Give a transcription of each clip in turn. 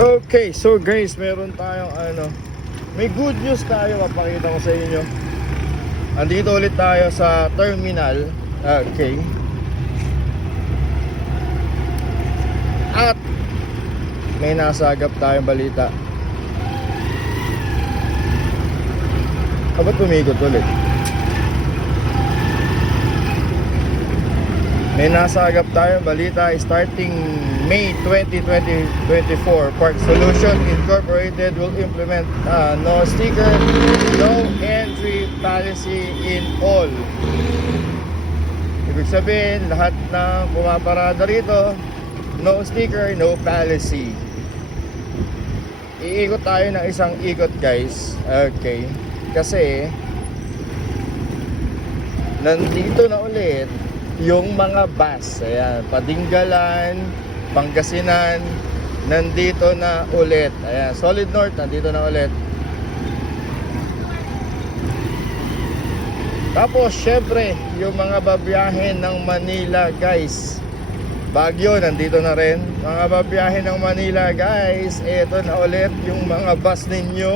Okay, so guys, meron tayong ano, may good news tayo papakita ko sa inyo. Andito ulit tayo sa terminal. Okay. At may nasagap tayong balita. Ba't pumikot ulit? May nasagap tayong balita starting May 2020-24 Park Solution Incorporated will implement uh, no sticker, no entry policy in all. Ibig sabihin, lahat ng pumaparada rito, no sticker, no policy. Iikot tayo ng isang ikot guys. Okay. Kasi, nandito na ulit yung mga bus. Ayan, Padinggalan, Pangasinan, nandito na ulit. Ayan, Solid North, nandito na ulit. Tapos, syempre, yung mga babiyahe ng Manila, guys. Baguio, nandito na rin. Mga babiyahe ng Manila, guys. Ito na ulit yung mga bus ninyo.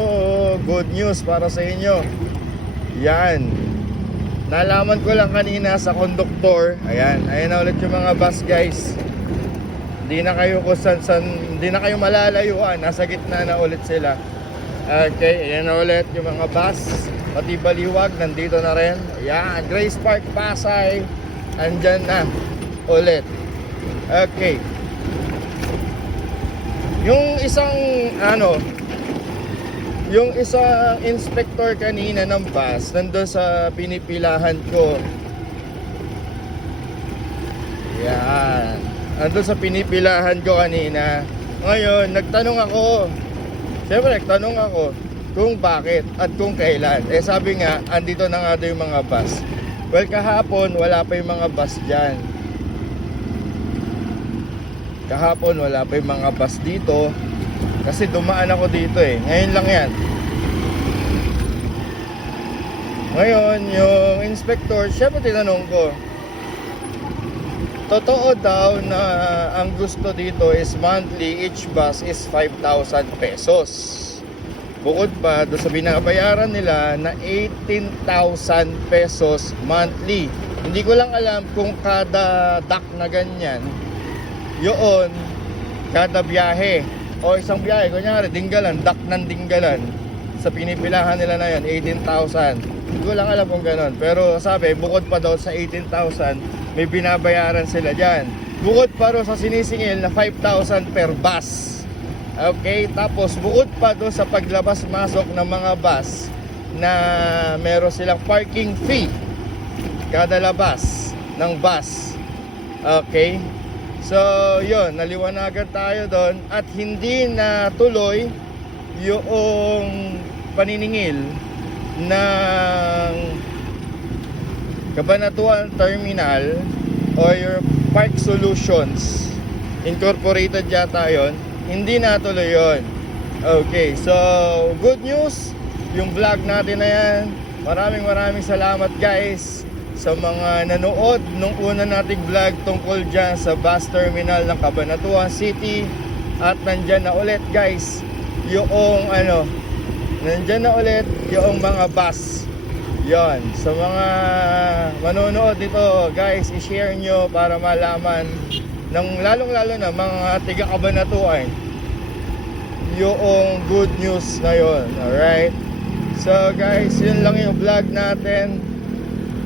Good news para sa inyo. Yan. Nalaman ko lang kanina sa konduktor. Ayan, ayan na ulit yung mga bus, guys. Hindi na kayo kusan san, hindi na kayo malalayuan. Nasa gitna na ulit sila. Okay, ayan na ulit yung mga bus. Pati baliwag, nandito na rin. Ayan, Grace Park, Pasay. Andyan na ulit. Okay. Yung isang, ano, yung isang inspector kanina ng bus, nandun sa pinipilahan ko. Yan. Nandun sa pinipilahan ko kanina. Ngayon, nagtanong ako. Siyempre, nagtanong ako kung bakit at kung kailan. Eh sabi nga, andito na nga daw yung mga bus. Well, kahapon, wala pa yung mga bus dyan. Kahapon, wala pa yung mga bus dito. Kasi dumaan ako dito eh. Ngayon lang yan. Ngayon, yung inspector, syempre tinanong ko, totoo daw na ang gusto dito is monthly, each bus is 5,000 pesos. Bukod pa, doon sa binabayaran nila na 18,000 pesos monthly. Hindi ko lang alam kung kada dock na ganyan, yun, kada biyahe, o isang biyahe, kunyari, dinggalan, dak ng dinggalan. Sa pinipilahan nila na yun, 18,000. Hindi ko lang alam kung ganun. Pero sabi, bukod pa daw sa 18,000, may binabayaran sila dyan. Bukod pa daw sa sinisingil na 5,000 per bus. Okay, tapos bukod pa doon sa paglabas-masok ng mga bus na meron silang parking fee kada labas ng bus. Okay? So, yun, naliwanagan tayo doon at hindi na tuloy yung paniningil ng Kabanatuan Terminal or your Park Solutions. Incorporated yata yon hindi na tuloy yon okay so good news. Yung vlog natin na yan maraming maraming salamat guys sa mga nanood nung una nating vlog tungkol dyan sa bus terminal ng Cabanatuan City. At nandyan na ulit guys yung ano nandyan na ulit yung mga bus yon sa mga manonood dito guys i-share nyo para malaman ng lalong lalo na mga tiga Cabanatuan yung good news na yon alright so guys yun lang yung vlog natin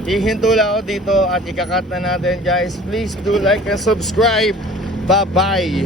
Hihinto lang ako dito at ikakat na natin guys. Please do like and subscribe. Bye-bye.